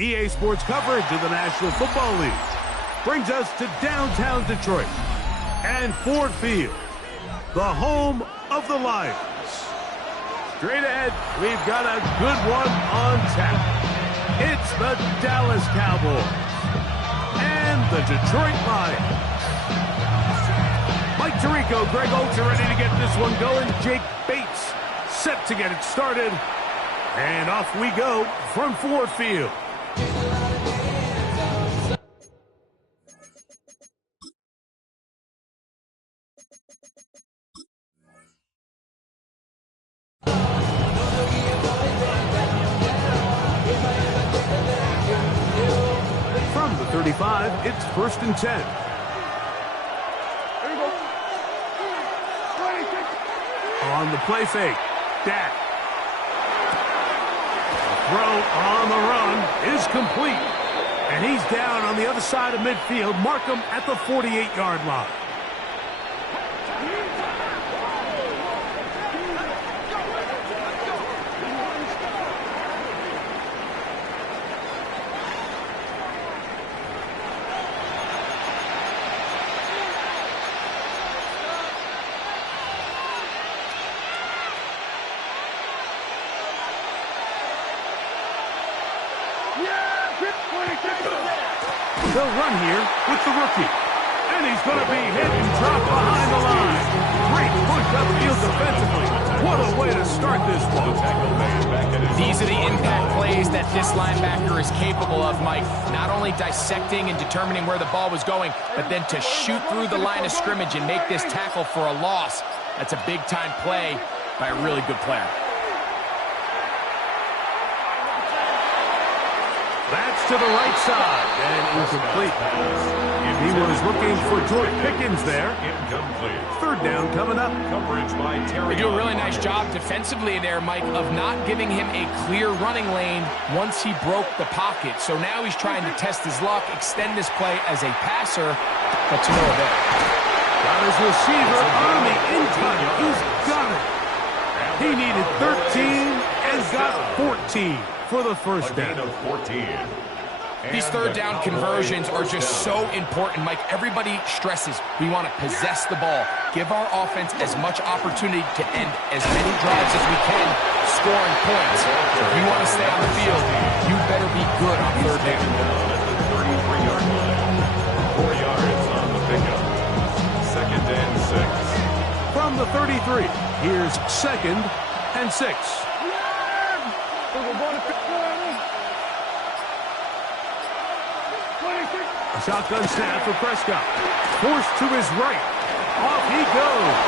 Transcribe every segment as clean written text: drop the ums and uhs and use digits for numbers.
EA Sports coverage of the National Football League brings us to downtown Detroit and Ford Field, the home of the Lions. Straight ahead, we've got a good one on tap. It's the Dallas Cowboys and the Detroit Lions. Mike Tirico, Greg Olds are ready to get this one going. Jake Bates set to get it started. And off we go from Ford Field. From the 35, it's 1st and 10. On the play fake, Dak. The throw on the run is complete. And he's down on the other side of midfield. Mark him at the 48-yard line. They'll run here with the rookie. And he's going to be hit and dropped behind the line. Great push upfield defensively. What a way to start this one. These are the impact plays that this linebacker is capable of, Mike. Not only dissecting and determining where the ball was going, but then to shoot through the line of scrimmage and make this tackle for a loss. That's a big-time play by a really good player. That's to the right side, and incomplete. He was looking for George Pickens there. Incomplete. 3rd down coming up. Coverage by Terry. They do a really nice job defensively there, Mike, of not giving him a clear running lane once he broke the pocket. So now he's trying to test his luck, extend this play as a passer, but to no avail. Got his receiver on the inside. He's got it. He needed 13 and got 14 for the first down. Of 14. These 3rd down conversions are just so important, Mike. Everybody stresses we want to possess the ball, give our offense as much opportunity to end as many drives as we can, scoring points. If you want to stay on the field, you better be good on 3rd down. At the 33-yard line. 4 yards on the pickup. 2nd and 6. From the 33, here's 2nd and 6. A shotgun snap for Prescott. Forced to his right. Off he goes.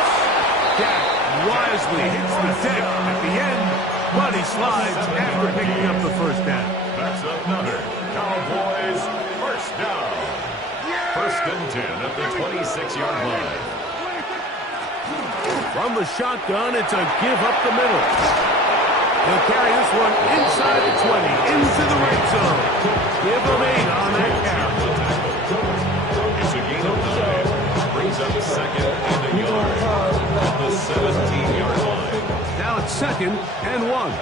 Dak wisely hits the deck at the end, but he slides after picking up the first down. That's another Cowboys first down. 1st and 10 at the 26-yard line. From the shotgun, it's a give up the middle. He'll carry this one inside the 20, into the red zone. Give him 8 on that count. It's a gain of 9. Brings up 2nd and a yard at the 17-yard line. Now it's 2nd and 1.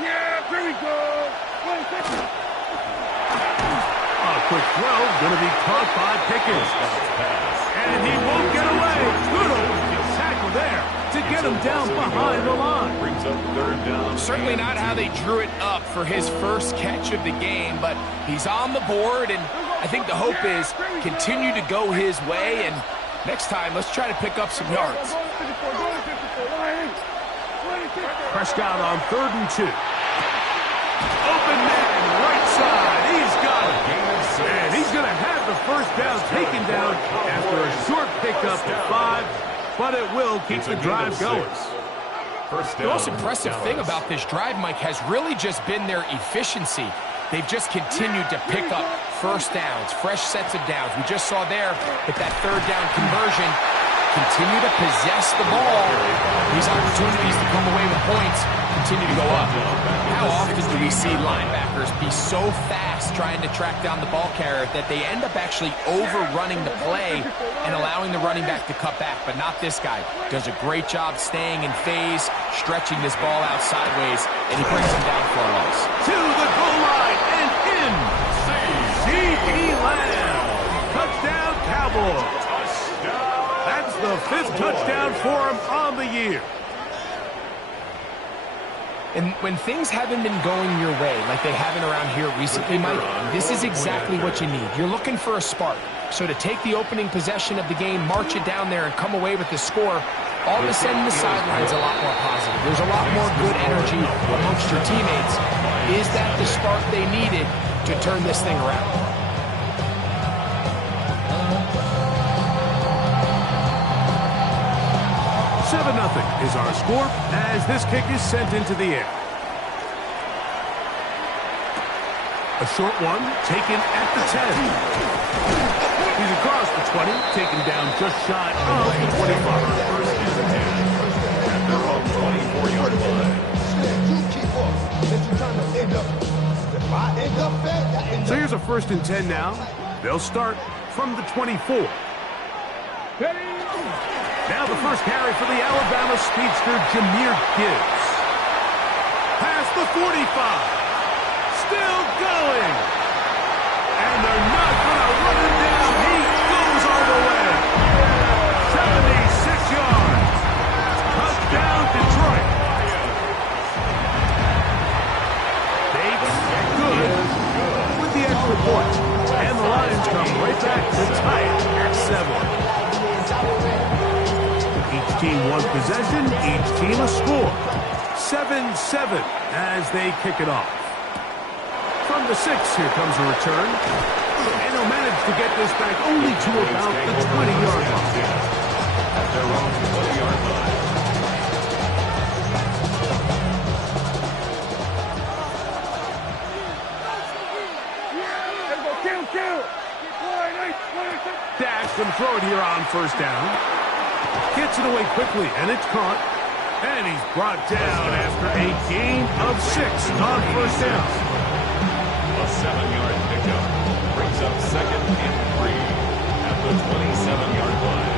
Yeah, here we go. A quick throw, going to be caught by Pickens. And he won't get away. Good open tackle there to get him down behind the line. Brings up 3rd down. Certainly not how they drew it up for his first catch of the game, but he's on the board, and I think the hope is continue to go his way, and next time, let's try to pick up some yards. Prescott on 3rd and 2. Open man, right side. He's got it. Gain of And he's going to have the first down taken down after a short pickup of 5, but it will keep the drive going. The most impressive thing about this drive, Mike, has really just been their efficiency. They've just continued to pick up first downs, fresh sets of downs. We just saw there with that third down conversion, continue to possess the ball. These opportunities to come away with points continue to go up. How often do we see linebackers be so fast trying to track down the ball carrier that they end up actually overrunning the play and allowing the running back to cut back? But not this guy. Does a great job staying in phase, stretching this ball out sideways, and he brings him down for a loss. To the goal line and in. C.D. Lamb. Touchdown, Cowboys. That's the 5th touchdown for him on the year. And when things haven't been going your way, like they haven't around here recently, Mike, this is exactly what you need. You're looking for a spark. So to take the opening possession of the game, march it down there, and come away with the score, all of a sudden the sideline's a lot more positive. There's a lot more good energy amongst your teammates. Is that the spark they needed to turn this thing around? 7-0 is our score as this kick is sent into the air. A short one taken at the 10. He's across the 20, taken down just shy of the 25. At their own 24-yard line. So here's a 1st and 10 now. They'll start from the 24. Now the first carry for the Alabama speedster, Jahmyr Gibbs. Past the 45. Still going. And they're not going to run him down. He goes all the way. 76 yards. Touchdown, Detroit. Bates, good with the extra point. And the Lions come right back to tie it at 7. Each team one possession, each team a score. 7-7 as they kick it off. From the 6, here comes a return. And they'll manage to get this back only to about the 20-yard line. At their own 20-yard line. Dash and throw it here on 1st down. Gets it away quickly, and it's caught. And he's brought down after a gain of 6 on 1st down. A 7-yard pickup brings up 2nd and 3 at the 27-yard line.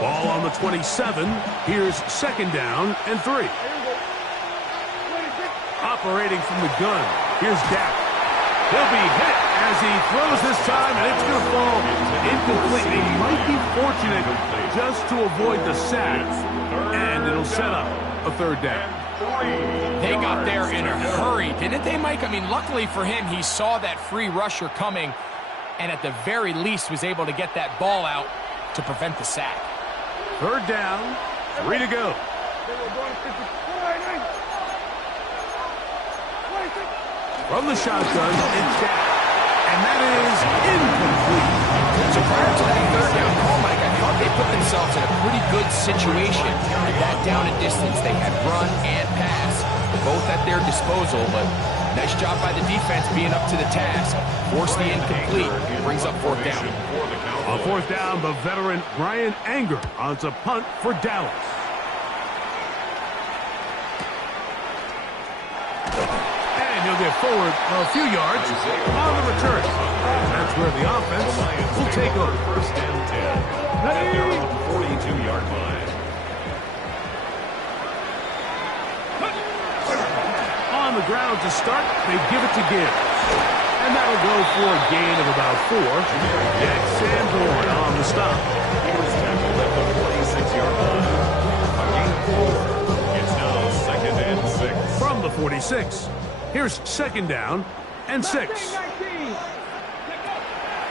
Ball on the 27. Here's 2nd down and 3. Operating from the gun. Here's Dak. He'll be hit as he throws this time, and it's going to fall incomplete. He might be fortunate just to avoid the sack, and it'll set up a 3rd down. They got there in a hurry, didn't they, Mike? I mean, luckily for him, he saw that free rusher coming, and at the very least was able to get that ball out to prevent the sack. 3rd down, 3 to go. From the shotgun, it's Dak. And that is incomplete. So prior to that 3rd down call, Mike, I thought they put themselves in a pretty good situation. With that down and distance, they had run and pass, both at their disposal, but nice job by the defense being up to the task. Force the incomplete, brings up 4th down. On 4th down, the veteran Brian Anger on a punt for Dallas. He'll get forward a few yards on the return. That's where the offense will take over. 1st and 10 at their own 42-yard line. On the ground to start, they give it to Gibbs. And that'll go for a gain of about 4. Jack Sanborn on the stop. He was tackled at the 46-yard line. A gain of 4. It's now 2nd and 6. From the 46. Here's 2nd down and 6.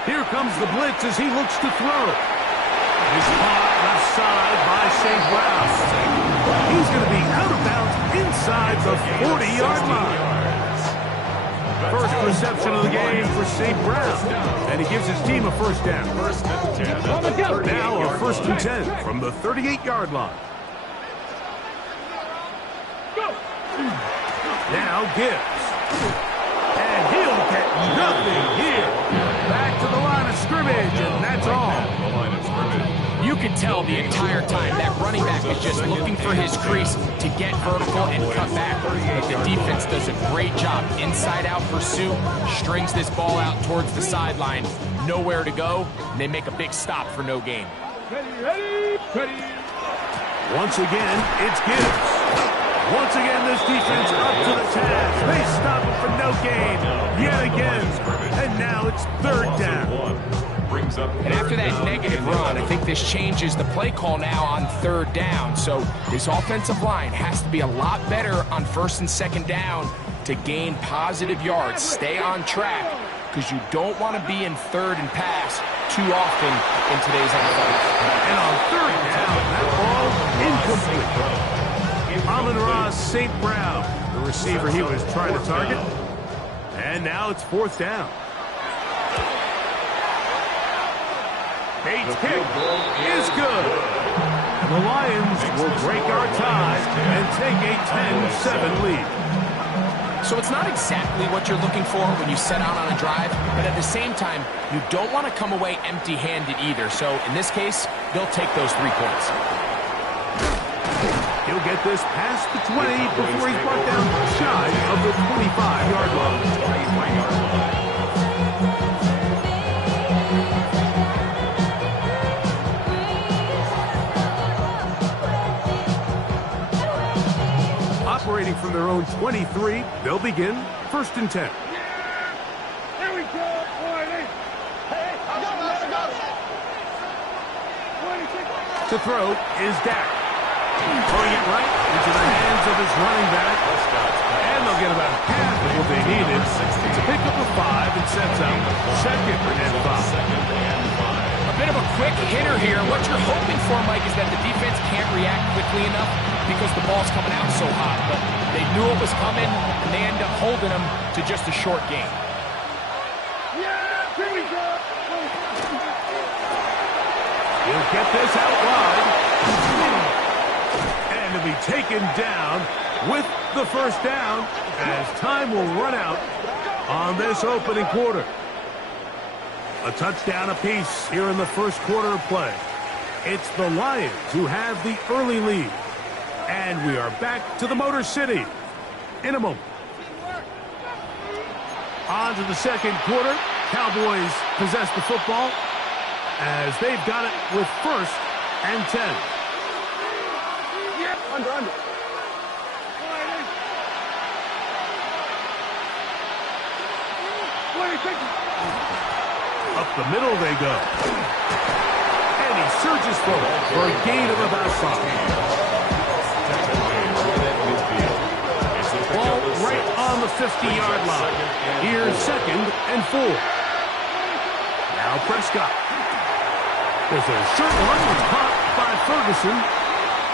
Here comes the blitz as he looks to throw. He's caught left side by St. Brown. He's going to be out of bounds inside the 40-yard line. First reception of the game for St. Brown, and he gives his team a first down. Now a 1st and 10 from the 38-yard line. Now Gibbs. And he'll get nothing here. Back to the line of scrimmage, and that's all. You can tell the entire time that running back is just looking for his crease to get vertical and cut back. But the defense does a great job. Inside-out pursuit, strings this ball out towards the sideline. Nowhere to go, and they make a big stop for no gain. Once again, it's Gibbs. Once again, this defense up to the task. They stop it for no gain yet again. And now it's 3rd down. And after that negative run, I think this changes the play call now on 3rd down. So this offensive line has to be a lot better on 1st and 2nd down to gain positive yards. Stay on track, because you don't want to be in 3rd and pass too often in today's NFL. And on 3rd down, that ball incomplete. Amon-Ra St. Brown, the receiver he was trying to target. And now it's 4th down. Bates' kick is good. And the Lions will break our tie and take a 10-7 lead. So it's not exactly what you're looking for when you set out on a drive, but at the same time, you don't want to come away empty-handed either. So in this case, they'll take those 3 points. He'll get this past the 20 before he's brought down shy of the 25-yard line. Operating from their own 23, they'll begin 1st and 10. Here we go, boy. To throw is Dak. Throwing it right into the hands of his running back. And they'll get about half of what they needed. It's a pickup of 5 and sets up 2nd and 5. A bit of a quick hitter here. What you're hoping for, Mike, is that the defense can't react quickly enough because the ball's coming out so hot. But they knew it was coming, and they end up holding them to just a short game. Yeah, here we go. He'll get this out wide. And to be taken down with the 1st down as time will run out on this opening quarter. A touchdown apiece here in the 1st quarter of play. It's the Lions who have the early lead. And we are back to the Motor City in a moment. On to the 2nd quarter. Cowboys possess the football as they've got it with 1st and 10. Yeah, under. Up the middle they go. And he surges forward for a gain of about 5. Ball right on the 50-yard line. Here's 2nd and 4. Now Prescott. There's a short one that's caught by Ferguson.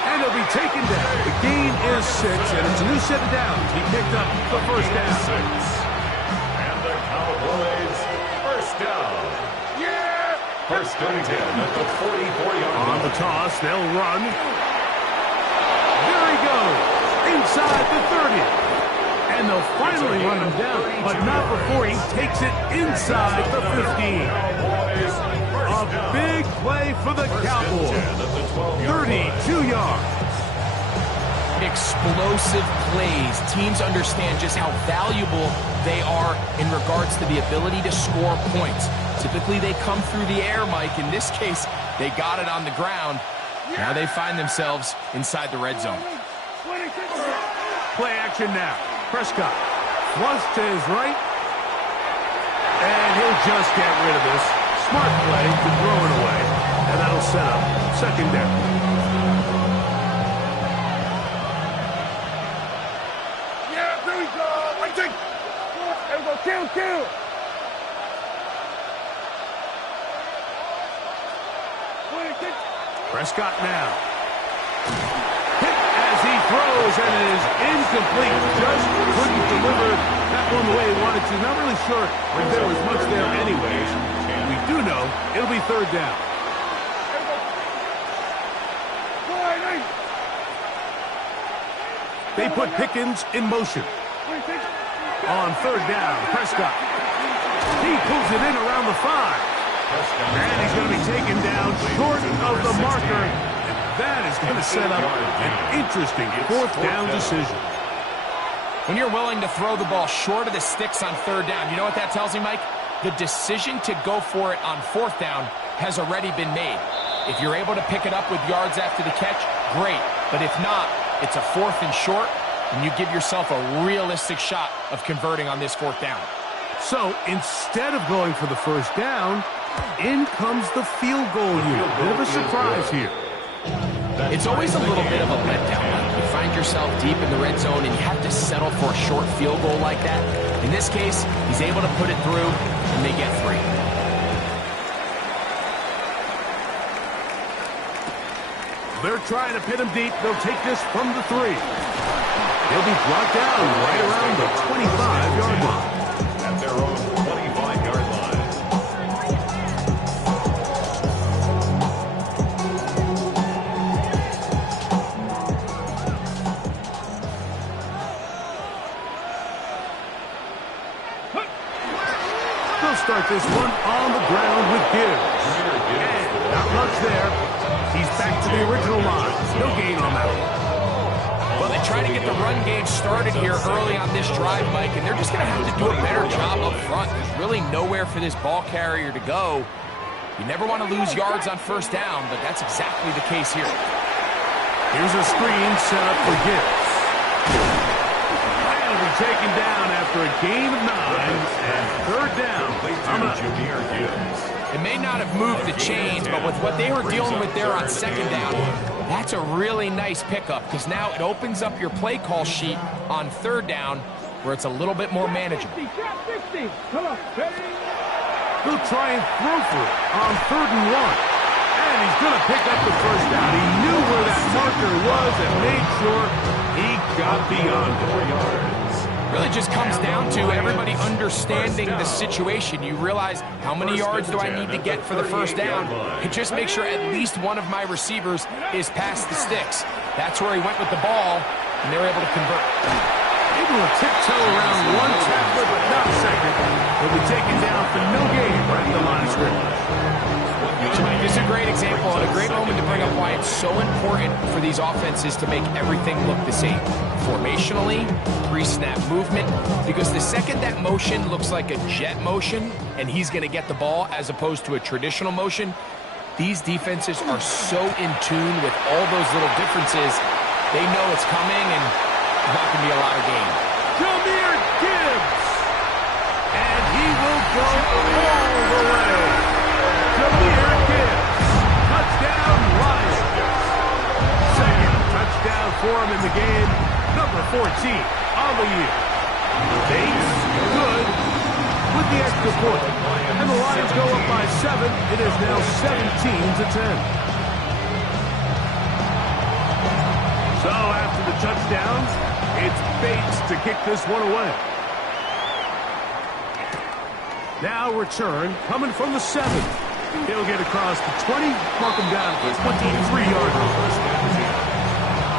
And he'll be taken down. The gain is 6, and it's a new set of downs. He picked up the 1st down. And the Cowboys, 1st down. Yeah! 1st and 10 at the 44-yard line. On the toss, they'll run. There he goes. Inside the 30. And they'll finally run him down, but not before he takes it inside the 15. A big play for the Cowboys. 32 yards. Explosive plays. Teams understand just how valuable they are in regards to the ability to score points. Typically, they come through the air, Mike. In this case, they got it on the ground. Now they find themselves inside the red zone. Play action now. Prescott flush to his right. And he'll just get rid of this. Smart play to throw it away. And that'll set up 2nd down. Yeah, here we go. I think. There we go. Kill. Prescott now. Hit as he throws, and it is incomplete. Just couldn't deliver that one the way he wanted to. Not really sure if there was much there anyways. We do know it'll be third down. They put Pickens in motion. On third down, Prescott. He pulls it in around the 5. And he's going to be taken down short of the marker. And that is going to set up an interesting fourth down decision. When you're willing to throw the ball short of the sticks on third down, you know what that tells me, Mike? The decision to go for it on fourth down has already been made. If you're able to pick it up with yards after the catch, great. But if not, it's a fourth and short, and you give yourself a realistic shot of converting on this fourth down. So instead of going for the first down, in comes the field goal unit. Bit of a surprise here. It's always a little bit of a letdown. You find yourself deep in the red zone, and you have to settle for a short field goal like that. In this case, he's able to put it through, and they get 3. They're trying to pin him deep. They'll take this from the 3. He'll be brought down right around the 25-yard line. At their own 25-yard line. They'll start this one on the ground with Gibbs. And not much there. He's back to the original line. No gain on that one. Well, they try to get the run game started here early on this drive, Mike, and they're just going to have to do a better job up front. There's really nowhere for this ball carrier to go. You never want to lose yards on first down, but that's exactly the case here. Here's a screen set up for Gibbs. He'll be taken down after a gain of 9 and third down. It may not have moved the chains, but with what they were dealing with there on second down, that's a really nice pickup because now it opens up your play call sheet on third down where it's a little bit more manageable. He'll try and throw for it on third and 1. And he's going to pick up the first down. He knew where that marker was and made sure he got beyond it. Really just comes down to everybody understanding the situation. You realize how many yards do I need to get for the first down, and just make sure at least one of my receivers is past the sticks. That's where he went with the ball, and they were able to convert. Able to tiptoe around one tackler, but not a second. He'll be taken down for no gain right at the line of scrimmage. So, Mike, this is a great example and a great moment to bring up why it's so important for these offenses to make everything look the same. Formationally, pre-snap movement, because the second that motion looks like a jet motion and he's going to get the ball as opposed to a traditional motion, these defenses are so in tune with all those little differences, they know it's coming and there's not going to be a lot of gain. Jahmyr Gibbs! And he will go all the way. Jahmyr Gibbs, touchdown Lions. Second touchdown for him in the game, number 14 on the year. Bates, good, with the extra point. And the Lions go up by 7. It is now 17-10. So after the touchdowns, it's Bates to kick this one away. Now return coming from the 7. He'll get across the 20, mark him down at the 23-yard line.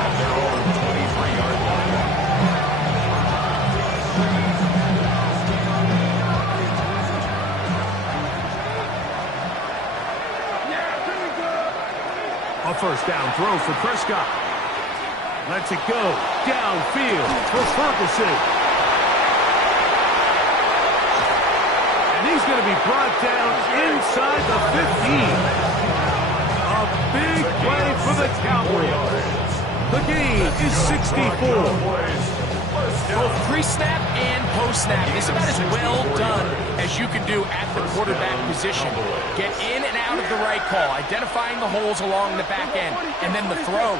At their own 23-yard line. A first down throw for Prescott. Lets it go downfield for Ferguson. And he's going to be brought down inside the 15. A big play for the Cowboys. The gain is 64. Both pre-snap and post-snap is about as well done as you can do at the quarterback position. Get in and out of the right call, identifying the holes along the back end, and then the throw.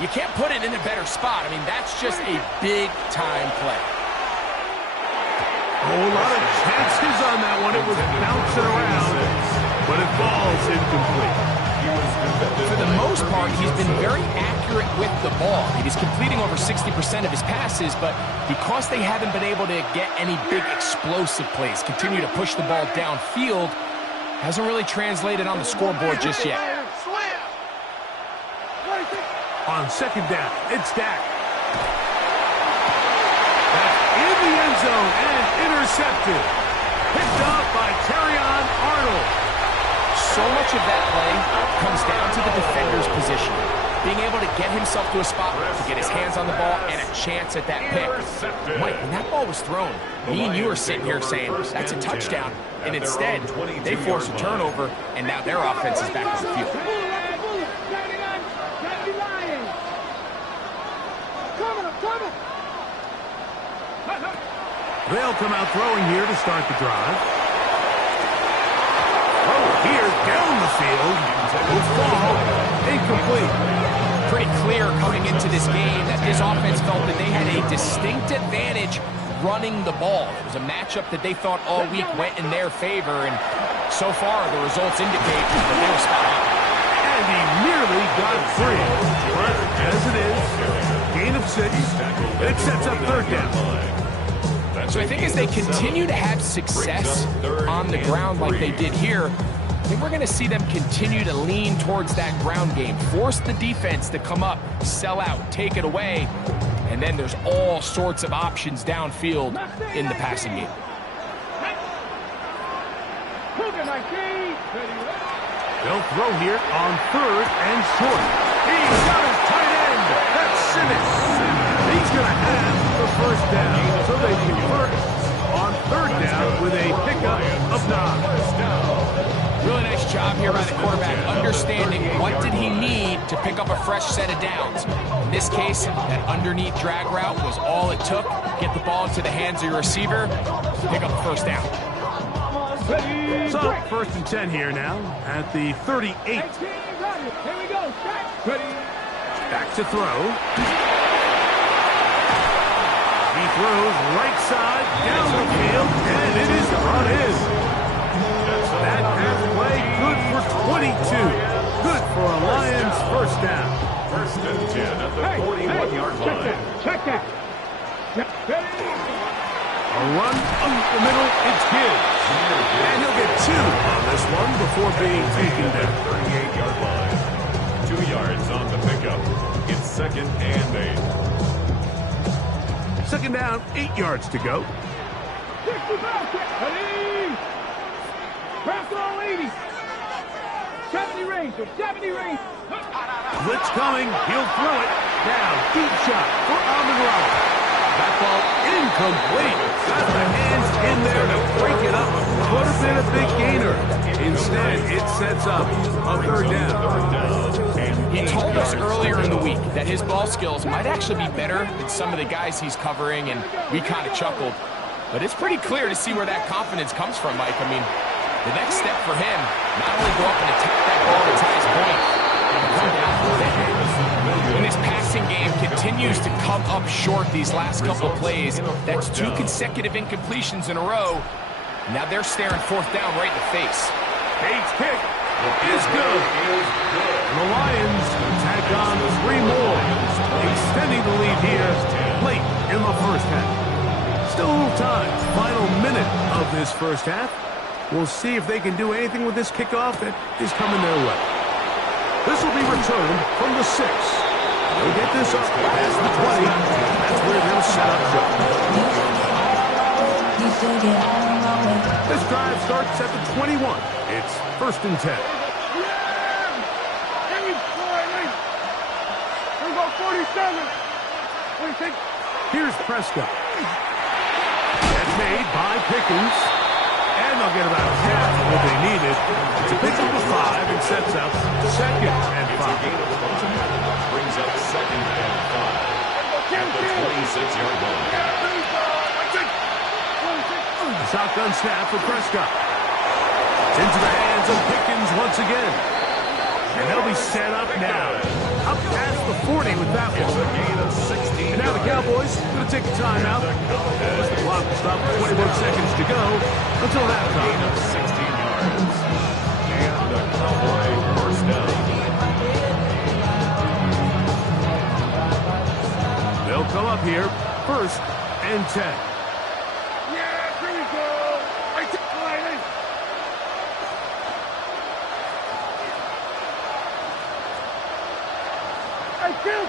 You can't put it in a better spot. I mean, that's just a big-time play. A whole lot of chances on that one. It was bouncing around, but it falls incomplete. For the most part, he's been very accurate with the ball. He's completing over 60% of his passes, but because they haven't been able to get any big explosive plays, continue to push the ball downfield, hasn't really translated on the scoreboard just yet. On second down, it's Dak. That's in the end zone and intercepted. Picked up by Arnold. So much of that play comes down to the defender's position. Being able to get himself to a spot to get his hands on the ball and a chance at that pick. Mike, when that ball was thrown, me and you are sitting here saying, that's a touchdown. And instead, they force a turnover, and now their offense is back on the field. They'll come out throwing here to start the drive. Oh, here down the field. Will fall. Incomplete. Pretty clear coming into this game that this offense felt that they had a distinct advantage running the ball. It was a matchup that they thought all week went in their favor, and so far the results indicate that they were spot on. And he nearly got free. But as it is, gain of 6, it sets up third down. So I think as they continue to have success on the ground like they did here, I think we're going to see them continue to lean towards that ground game, force the defense to come up, sell out, take it away, and then there's all sorts of options downfield in the passing game. They'll throw here on third and short. He's got his tight end. That's Simmons. He's going to have the first down. So they convert on third down with a pickup of 9. Really nice job here by the quarterback, understanding what did he need to pick up a fresh set of downs. In this case, that underneath drag route was all it took. Get the ball into the hands of your receiver, pick up the first down. So, first and 10 here now at the 38. Here we go. Back to throw. He throws right side down the field, and it is brought in. That pass play good for 22. Good for a Lions first down. First and 10 at the 41-yard line. Check that. A run up the middle, it's Gibbs. And he'll get 2 on this one before being taken down. 38-yard line. 2 yards on the pickup. It's second and 8. Second down, 8 yards to go. Pass all 80. 70 range. Blitz coming. He'll throw it. Now, deep shot for Amon-Ra. That ball incomplete. Got the hands in there to break it up. Could have been a big gainer. Instead, it sets up a third down. He told us earlier in the week that his ball skills might actually be better than some of the guys he's covering, and we kind of chuckled. But it's pretty clear to see where that confidence comes from, Mike. I mean, the next step for him, not only go up and attack that ball at its highest point, but come down from there. And this passing game continues to come up short these last couple plays. That's 2 consecutive incompletions in a row. Now they're staring fourth down right in the face. Bates' kick is good. And the Lions tack on 3 more, extending the lead here late in the first half. Still a little time. Final minute of this first half. We'll see if they can do anything with this kickoff that is coming their way. This will be returned from the 6. They'll get this up past the 20. That's where they'll set up shop. This drive starts at the 21. It's first and 10. Here we go, 47. Here's Prescott. That's made by Pickens. And they'll get about half of what they needed to pick up a 5 and sets up second and 5. Brings up second and 5 at the 26-yard line. Shotgun snap for Prescott. Into the hands of Pickens once again. And they'll be set up now. Up past the 40 with that one. And now the Cowboys going to take a timeout. As the clock will stop with 21 seconds to go until that time. 16 yards. And a Cowboy first down. up here. 1st and 10. Yeah, here we go. Right to sliding. Hey, kill.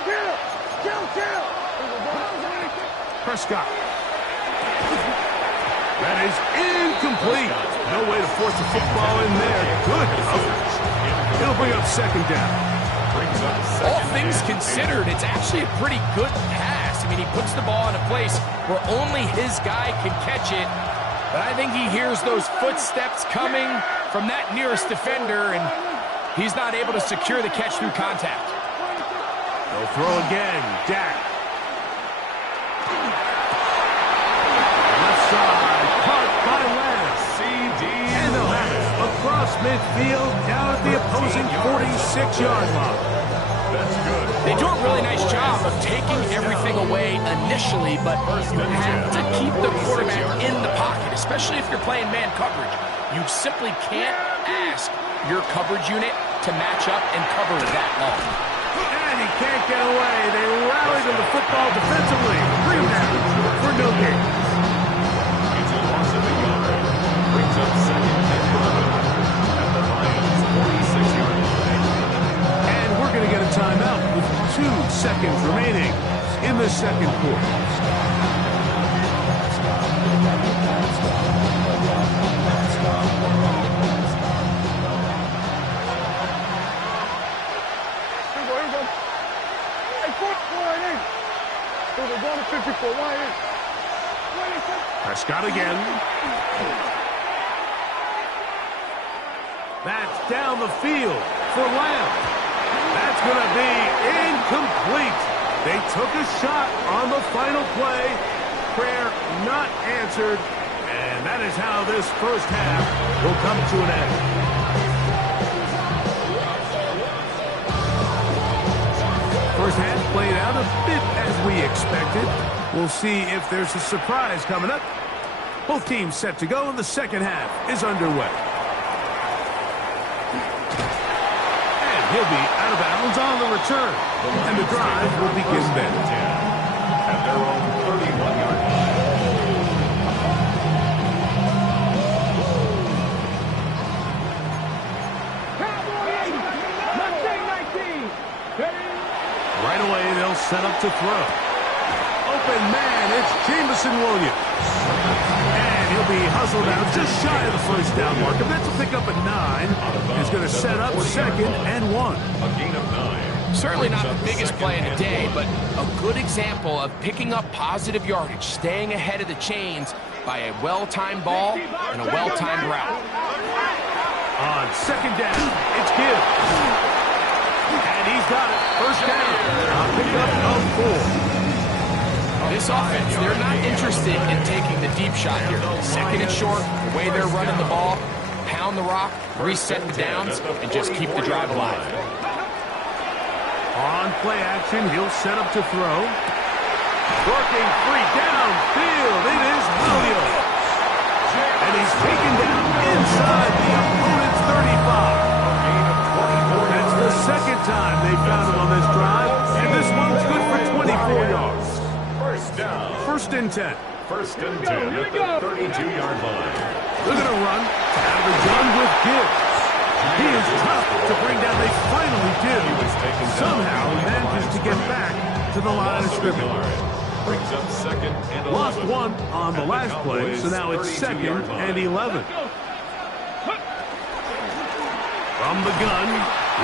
Prescott. That is incomplete. No way to force the football in there. Good coverage. It'll bring up 2nd down. All things considered, it's actually a pretty good pass. I mean, he puts the ball in a place where only his guy can catch it. But I think he hears those footsteps coming from that nearest defender, and he's not able to secure the catch through contact. They'll throw again. Dak. Left side. Caught by Lance. And they'll have it across midfield down at the opposing 46-yard line. That's good. They do a really nice job of taking everything away initially, but you have to keep the quarterback in the pocket, especially if you're playing man coverage. You simply can't ask your coverage unit to match up and cover that long. And he can't get away. They rally to the football defensively. Bring him down for no gain. It's a loss of a yard. Brings up 2nd and 11 at the Lions' 46-yard line. And we're going to get a timeout with 2 seconds remaining in the 2nd quarter. Prescott again. That's down the field for Lamb. That's going to be incomplete. They took a shot on the final play. Prayer not answered. And that is how this 1st half will come to an end. First half played out a bit as we expected. We'll see if there's a surprise coming up. Both teams set to go, and the 2nd half is underway. And he'll be out of bounds on the return. And the drive will begin then. At their own 31-yard line. Right away, they'll set up to throw. Open man, it's Jamison Williams. And he'll be hustled out just shy of the 1st down marker. That's a pick up at 9. He's going to set up 2nd and 1. A gain of 9. Certainly not the biggest play of the day, but a good example of picking up positive yardage, staying ahead of the chains by a well-timed ball and a well-timed route. On 2nd down, it's Gibbs. And he's got it. 1st down. A pickup of 4. This offense, they're not interested in taking the deep shot here. 2nd and short, the way they're running the ball, pound the rock, reset the downs, and just keep the drive alive. On play action, he'll set up to throw. Working free downfield. It is Williams. And he's taken down inside the opponent's 35. That's the 2nd time they found him on this drive. And this one's good for 24 yards. 1st down. 1st and 10. 1st and 10 at the 32-yard line. They're going to run out of the gun with Gibbs. He is tough to bring down. They finally do. Somehow he manages to get back to the line of scrimmage. Brings up 2nd and 11. Lost 1 on the last play, so now it's 2nd and 11. From the gun,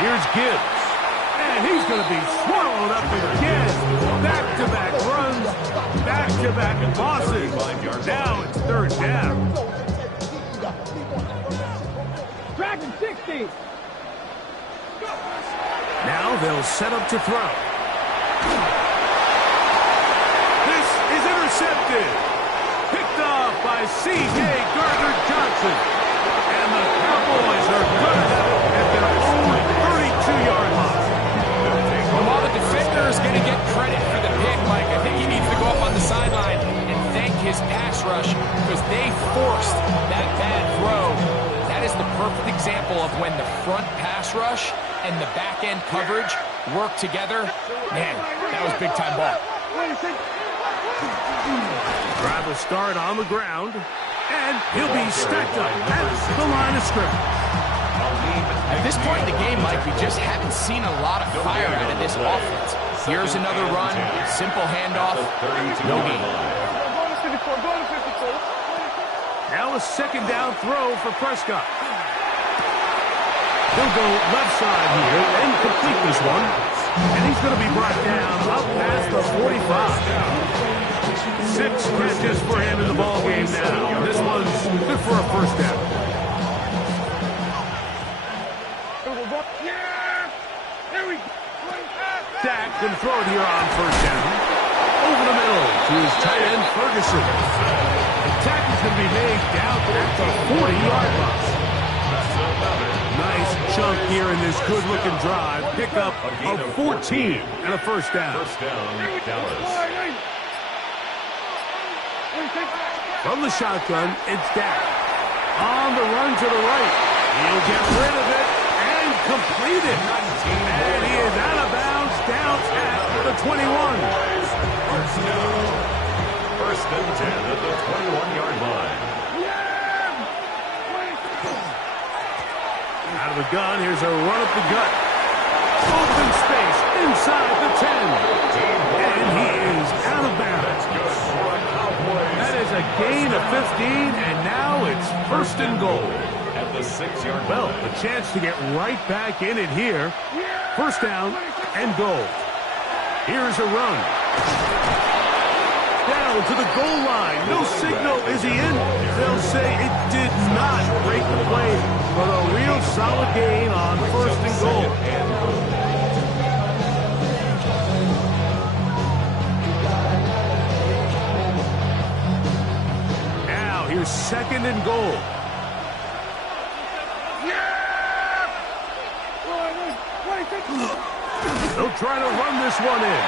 here's Gibbs. And he's going to be swallowed up again. Back-to-back runs, back-to-back losses. Now it's 3rd down. Dragon 60. Now they'll set up to throw. This is intercepted. Picked off by C.J. Gardner-Johnson. And the Cowboys are going to have it at their own 32-yard line. Well, while the defender is going to get credit for the pick, Mike, I think he needs to go up on the sideline and thank his pass rush because they forced that bad throw. That is the perfect example of when the front pass rush and the back end coverage work together. Man, that was big time ball. Drive a start on the ground, and he'll be stacked up at the line of scrimmage. At this point in the game, Mike, we just haven't seen a lot of fire out of this offense. Here's another run, simple handoff, no gain. Now a second down throw for Prescott. He'll go left side here and complete this one. And he's going to be brought down up past the 45. 6 catches for him in the ballgame now. This one's good for a first down. Dak can throw it here on first down. Over the middle to his tight end, Ferguson. The tackle's going to be made down at the 40-yard line. Nice chunk here in this good-looking drive. Pickup of 14 and a first down. First down, Dallas. From the shotgun, it's Dak. On the run to the right. He'll get rid of it and complete it. And he is out of bounds down at the 21. First and 10 at the 21-yard line. Out of the gun, here's a run up the gut. Open space inside the 10. And he is out of bounds. That is a gain of 15, and now it's first and goal. At the 6-yard Well, line. a chance to get right back in it here. First down and goal. Here's a run. Down to the goal line. No signal. Is he in? They'll say it did not break the play, but a real solid gain on first and goal. Now here's second and goal. They'll try to run this one in.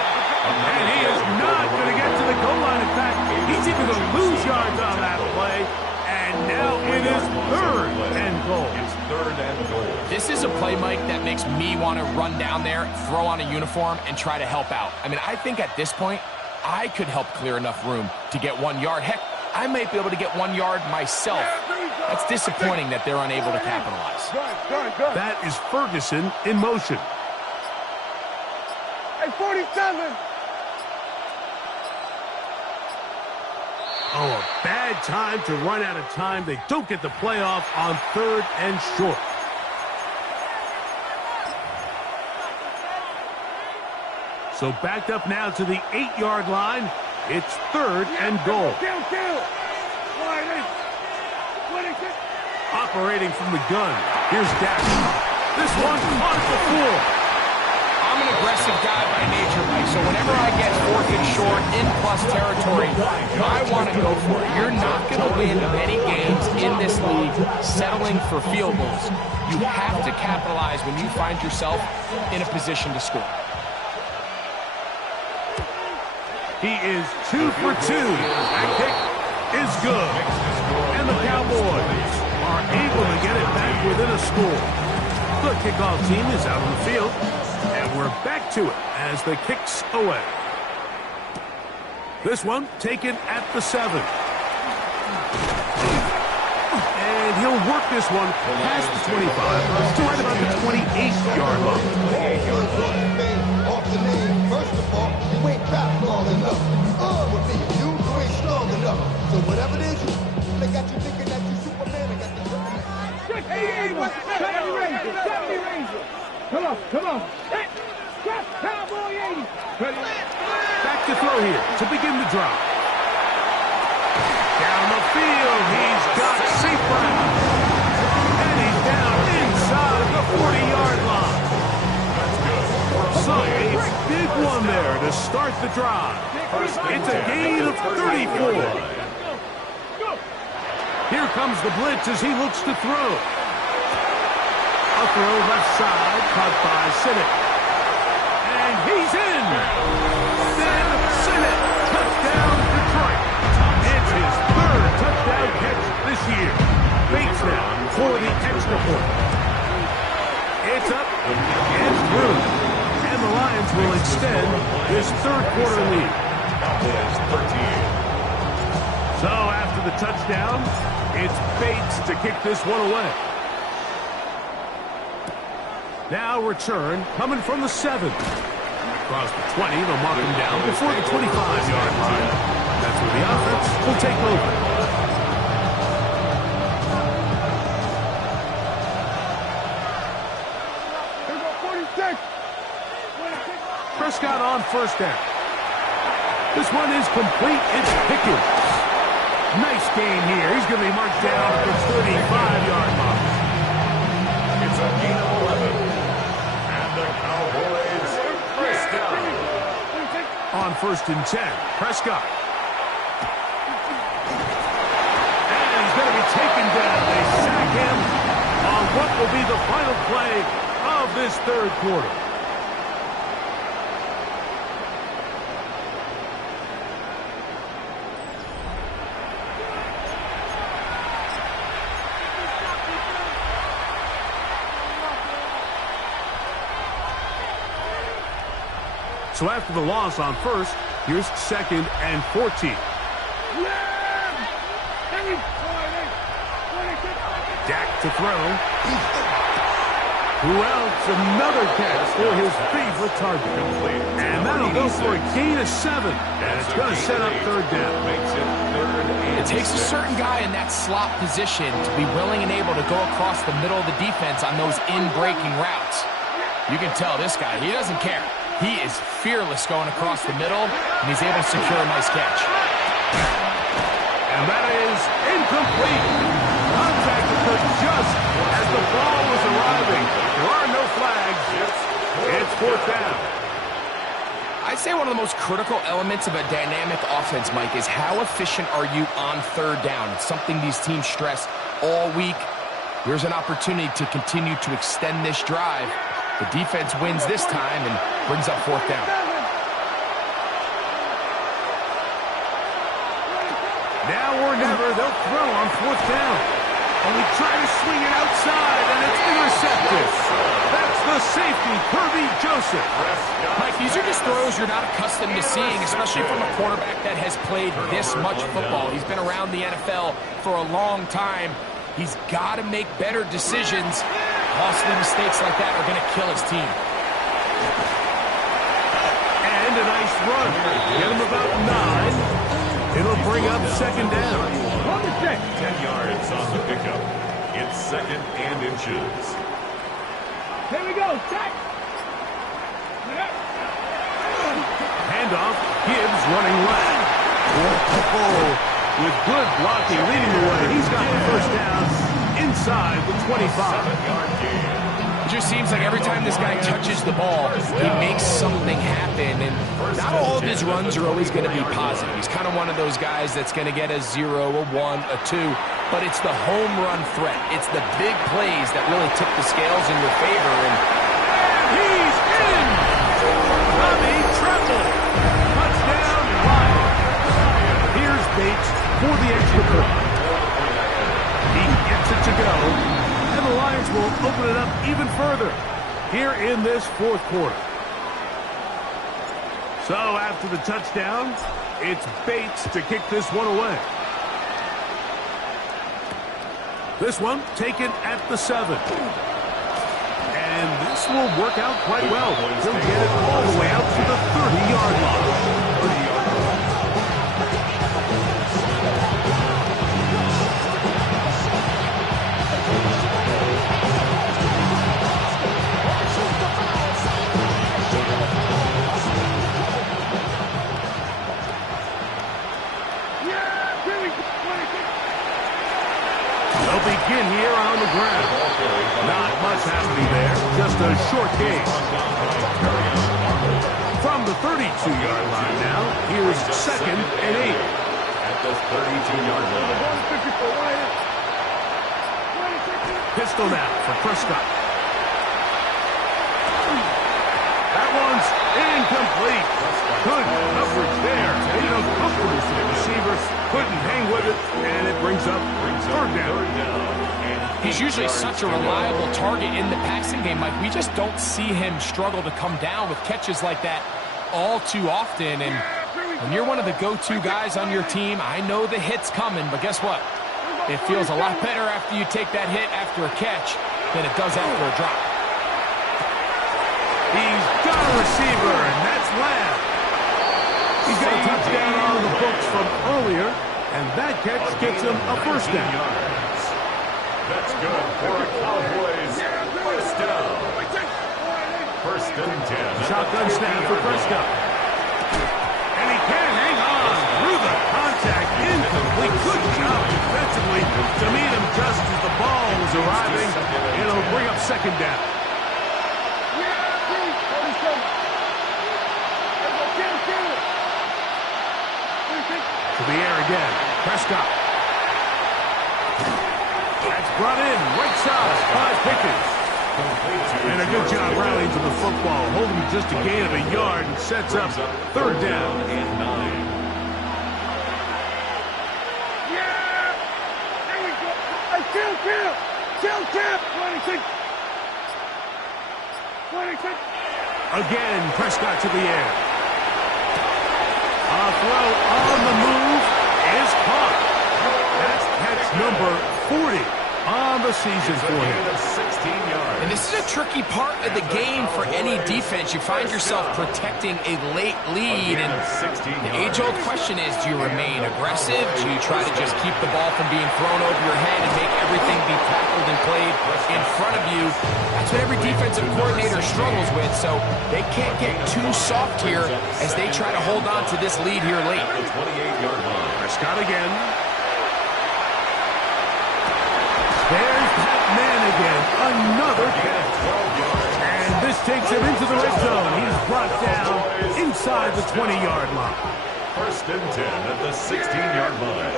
And he is not going to get to the goal line. In fact, he's even going to lose yards on that play. And now it is third and goal. It's third and goal. This is a play, Mike, that makes me want to run down there, throw on a uniform, and try to help out. I mean, I think at this point, I could help clear enough room to get 1 yard. Heck, I might be able to get 1 yard myself. That's disappointing that they're unable to capitalize. That is Ferguson in motion. Hey, 47. Oh, a bad time to run out of time. They don't get the playoff on third and short. So backed up now to the 8-yard line. It's third and goal. Operating from the gun. Here's Dak. This one caught the floor. I'm an aggressive guy by nature, Mike, so whenever I get fourth and short in plus territory, I want to go for it. You're not going to win many games in this league settling for field goals. You have to capitalize when you find yourself in a position to score. He is 2 for 2. That kick is good. And the Cowboys are able to get it back within a score. The kickoff team is out on the field. And we're back to it as the kick's away. This one taken at the 7. And he'll work this one past the 25 to right about the 28-yard line. First of all, you ain't back long enough. Would be you ain't strong enough. So whatever it is, they got you thinking that you Superman. They got the Hey, what's the 70 Ranger? 70 Ranger. Come on. Hey, Cowboy 80. Ready? Back to throw here to begin the drive. Down the field, he's got St. Brown. And he's down inside the 40-yard line. So a big one there to start the drive. It's a gain of 34. Here comes the blitz as he looks to throw. A throw left side, caught by Sinnott. And he's in. Then Sinnott, touchdown Detroit. It's his third touchdown catch this year. Bates now for the extra point. It's up and through. And the Lions will extend this third quarter lead. Cowboys 13. So after the touchdown, it's Bates to kick this one away. Now return coming from the 7. Across the 20, they'll mark him down before the 25-yard line. That's where the offense will take over. Here go 46. Prescott on first down. This one is complete. It's Pickens. Nice gain here. He's going to be marked down at the 35-yard mark. It's a gain of 11. And the Cowboys first down. On 1st and 10, Prescott. And he's going to be taken down. They sack him on what will be the final play of this third quarter. So after the loss on 1st, here's 2nd and 14. Dak to throw. Who else? Another catch for his favorite target. And that'll go for a gain of 7. And it's going to set up 3rd down. It takes a certain guy in that slot position to be willing and able to go across the middle of the defense on those in-breaking routes. You can tell this guy, he doesn't care. He is fearless going across the middle, and he's able to secure a nice catch. And that is incomplete. Contact occurred just as the ball was arriving. There are no flags. It's 4th down. I'd say one of the most critical elements of a dynamic offense, Mike, is how efficient are you on 3rd down. It's something these teams stress all week. Here's an opportunity to continue to extend this drive. The defense wins this time and brings up 4th down. Now or never, they'll throw on 4th down. And we try to swing it outside, and it's intercepted. That's the safety, Kirby Joseph. Mike, these are just throws you're not accustomed to seeing, especially from a quarterback that has played this much football. He's been around the NFL for a long time. He's got to make better decisions. Costly mistakes like that are going to kill his team. And a nice run. Get him about 9. It'll bring up 2nd down. 10 yards on the pickup. It's 2nd and inches. Here we go. Sack. Handoff. Gibbs running left. With good blocking leading the way. He's got the 1st down inside the 25. It just seems like every time this guy touches the ball, he makes something happen. And not all of his runs are always going to be positive. He's kind of one of those guys that's going to get a 0, a 1, a 2. But it's the home run threat. It's the big plays that really tip the scales in your favor. And he's in! Tommy Tremble! Touchdown, Lions! Here's Bates for the extra point. He gets it to go. And the Lions will open it up even further here in this 4th quarter. So after the touchdown, it's Bates to kick this one away. This one taken at the 7. And this will work out quite well. He'll get it all the way out to the 30-yard line. They'll begin here on the ground. Not much happening there. Just a short gain. From the 32-yard line now, here's 2nd and 8. At the 32-yard line. Pistol now for Prescott. That one's incomplete. Good coverage there. Made it uncomfortable for the receiver. Couldn't hang with it, and it brings up 3rd down. He's usually such a reliable target in the passing game, Mike. We just don't see him struggle to come down with catches like that all too often. And When you're one of the go-to guys on your team, I know the hit's coming, but guess what? It feels a lot better after you take that hit after a catch than it does after a drop. He's got a receiver, and that's Lamb. He's got a touchdown on the books from earlier, and that catch gets him a first down. That's good for a Cowboys first down. First and 10. Shotgun snap for Prescott. And he can't hang on through the contact. Incomplete. Good job defensively to meet him just as the ball was arriving. It'll bring up second down. To the air again. Prescott. That's brought in. Right side. 5 Pickens. And a good job rallying to the football. Holding just a gain of a yard and sets up third down. And 9. Yeah! There we go. Kill. 26. Again, Prescott to the air. A throw on the move is caught. That's catch number 40 on the season for him. 16 yards. And this is a tricky part of the game for any defense. You find yourself protecting a late lead, and the age-old question is, do you remain aggressive? Do you try to just keep the ball from being thrown over your head and make everything be tackled and played in front of you? That's what every defensive coordinator struggles with, so they can't get too soft here as they try to hold on to this lead here late. The 28-yard line. Prescott again. There's that man again. Another catch. And this takes him into the red zone. He's brought down inside the 20-yard line. First and 10 at the 16-yard line.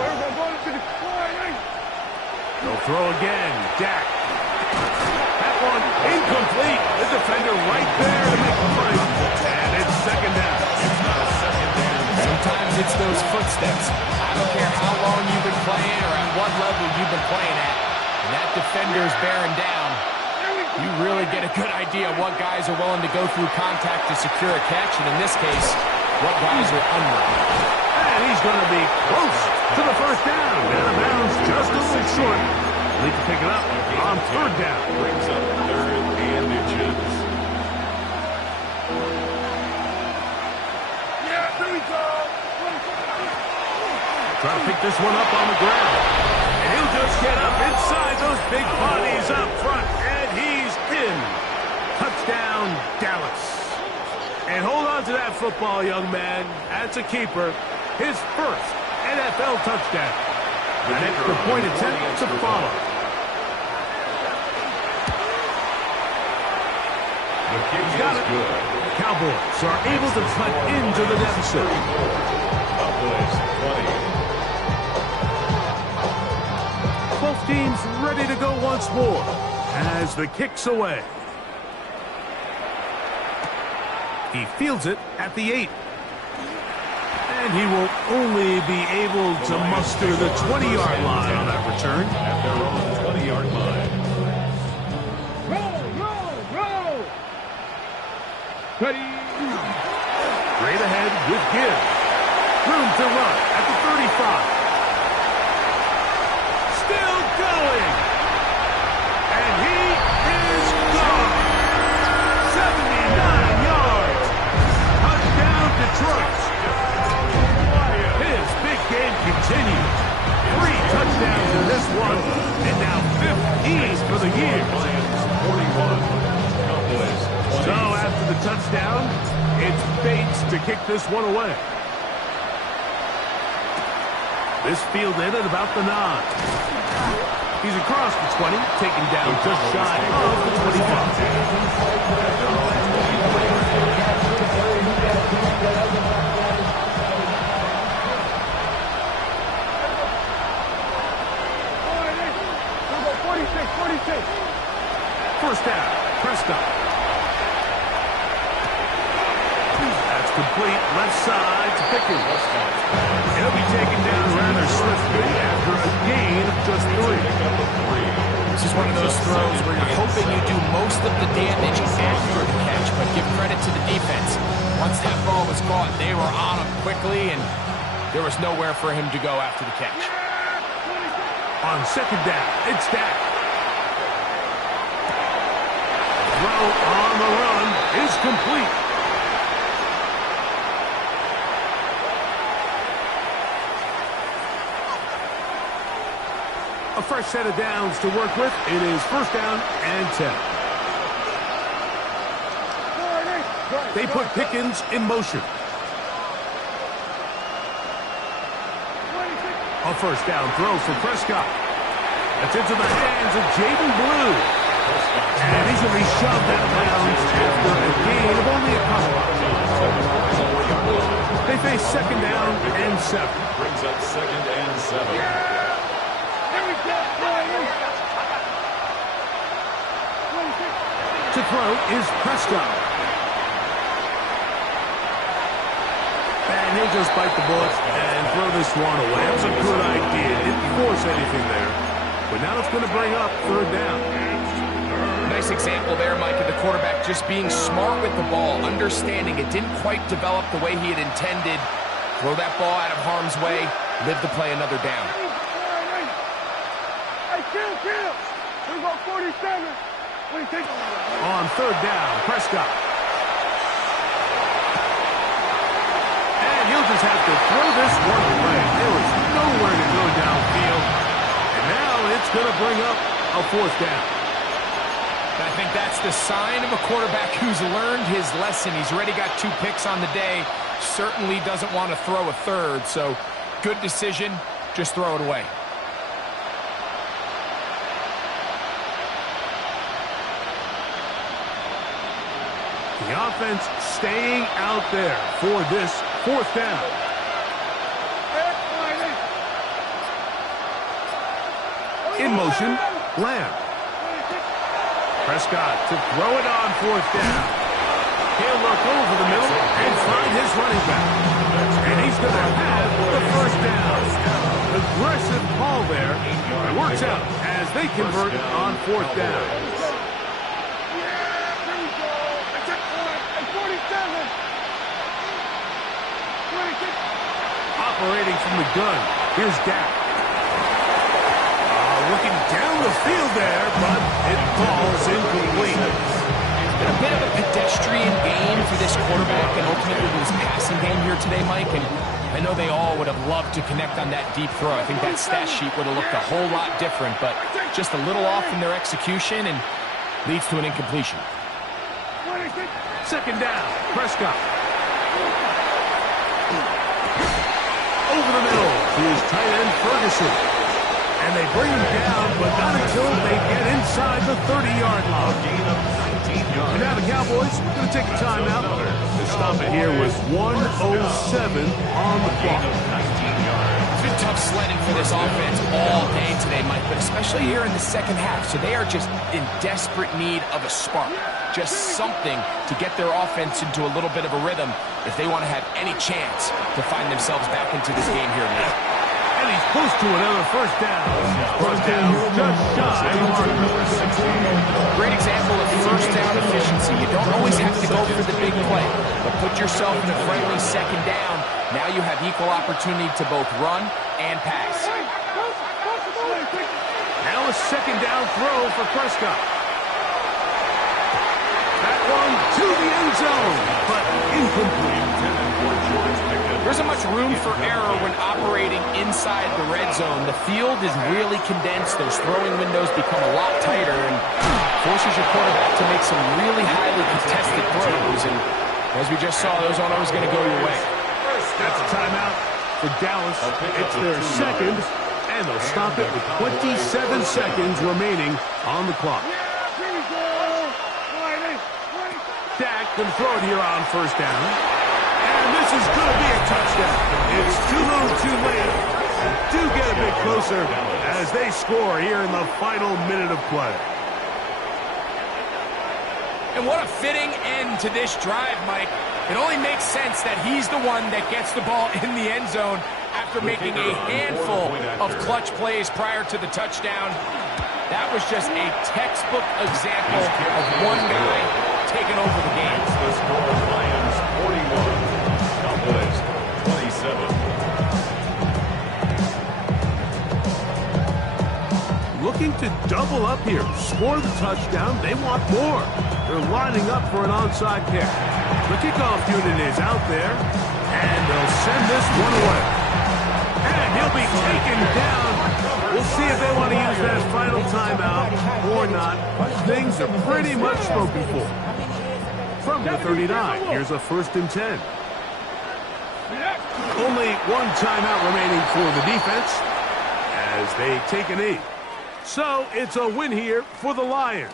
They'll throw again. Dak. That one incomplete. The defender right there to make the play. And it's second down. Sometimes it's those footsteps. I don't care how long you've been playing or at what level you've been playing at. When that defender's bearing down, you really get a good idea of what guys are willing to go through contact to secure a catch, and in this case, what guys are unwilling. And he's going to be close to the first down. Out of bounds, just a little short. Need to pick it up on third down. Brings up third and inches. Yeah, there we go. Try to pick this one up on the ground. And he'll just get up inside those big bodies up front. And he's in. Touchdown, Dallas. And hold on to that football, young man. That's a keeper. His first NFL touchdown. An extra point attempt to follow. The kick is good. Cowboys are able to cut into the deficit. Cowboys 20. Both teams ready to go once more as the kick's away. He fields it at the 8. And he will only be able to muster the 20-yard line on that return. At their own 20-yard line. Roll. Ready. Straight ahead with Gibbs. Room to run at the 35. Still going. And he is gone. 79 yards. Touchdown, Detroit. His big game continues. 3 touchdowns in this one, and now 15 for the year. 41. Cowboys 20. So after the touchdown, it's Bates to kick this one away. This fielded at about the 9. He's across the 20, taken down just shy of the 25. First down, Prescott. That's complete left side to Pickens. He'll be taken down rather swiftly after a gain of just 3. This is one of those throws where you're hoping you do most of the damage after the catch, but give credit to the defense. Once that ball was caught, they were on him quickly, and there was nowhere for him to go after the catch. On second down, it's Dak. Throw on the run is complete. A fresh set of downs to work with. It is first down and 10. They put Pickens in motion. A first down throw for Prescott. That's into the hands of Jaden Blue. And he's going to be shoved out of bounds after a gain of only a couple. They face second down and 7. Brings up second and 7. To throw is Prescott. And he'll just bite the bullet and throw this one away. That was a good idea. Didn't force anything there. But now it's going to bring up third down. Nice example there, Mike, of the quarterback just being smart with the ball, understanding it didn't quite develop the way he had intended. Throw that ball out of harm's way, live to play another down. Hey, kill! We've got 47. On third down, Prescott. And he'll just have to throw this one away. There was nowhere to go downfield. And now it's going to bring up a fourth down. I think that's the sign of a quarterback who's learned his lesson. He's already got 2 picks on the day. Certainly doesn't want to throw a third. So good decision. Just throw it away. The offense staying out there for this fourth down. In motion, Lamb. Prescott to throw it on fourth down. He'll look over the middle and find his running back. And he's going to have the first down. Aggressive call there. It works out as they convert on fourth down. Operating from the gun, here's Dak. Looking down the field there, but it falls incomplete. It's been a bit of a pedestrian game for this quarterback and ultimately his passing game here today, Mike. And I know they all would have loved to connect on that deep throw. I think that stat sheet would have looked a whole lot different, but just a little off in their execution and leads to an incompletion. Second down, Prescott. Over the middle to his tight end, Ferguson. And they bring him down, but not until they get inside the 30-yard line. And now the Cowboys are going to take a timeout. To stop it here with 1:07 on the clock. It's been tough sledding for this offense all day today, Mike, but especially here in the second half. So they are just in desperate need of a spark, just something to get their offense into a little bit of a rhythm if they want to have any chance to find themselves back into this game here late. And he's close to another first down. First down just shy of the Great example of first down efficiency. You don't always have to go for the big play, but put yourself in a friendly second down. Now you have equal opportunity to both run and pass. Now a second down throw for Prescott. That one to the end zone, but incomplete. There isn't much room for error when operating inside the red zone. The field is really condensed. Those throwing windows become a lot tighter and forces your quarterback to make some really highly contested throws. And as we just saw, those aren't always going to go your way. That's a timeout for Dallas. It's their second, and they'll stop it with 27 seconds remaining on the clock. Dak can throw it here on first down. And this is going to be a touchdown. It's too little too late. Do get a bit closer as they score here in the final minute of play. And what a fitting end to this drive, Mike. It only makes sense that he's the one that gets the ball in the end zone after making a handful of clutch plays prior to the touchdown. That was just a textbook example of one guy taking over the game. The score, Lions 41, Cowboys 27. Looking to double up here, score the touchdown. They want more. They're lining up for an onside kick. The kickoff unit is out there, and they'll send this one away. And he'll be taken down. We'll see if they want to use that final timeout or not. Things are pretty much spoken for. From the 39, here's a 1st and 10. Only one timeout remaining for the defense as they take a knee. So it's a win here for the Lions.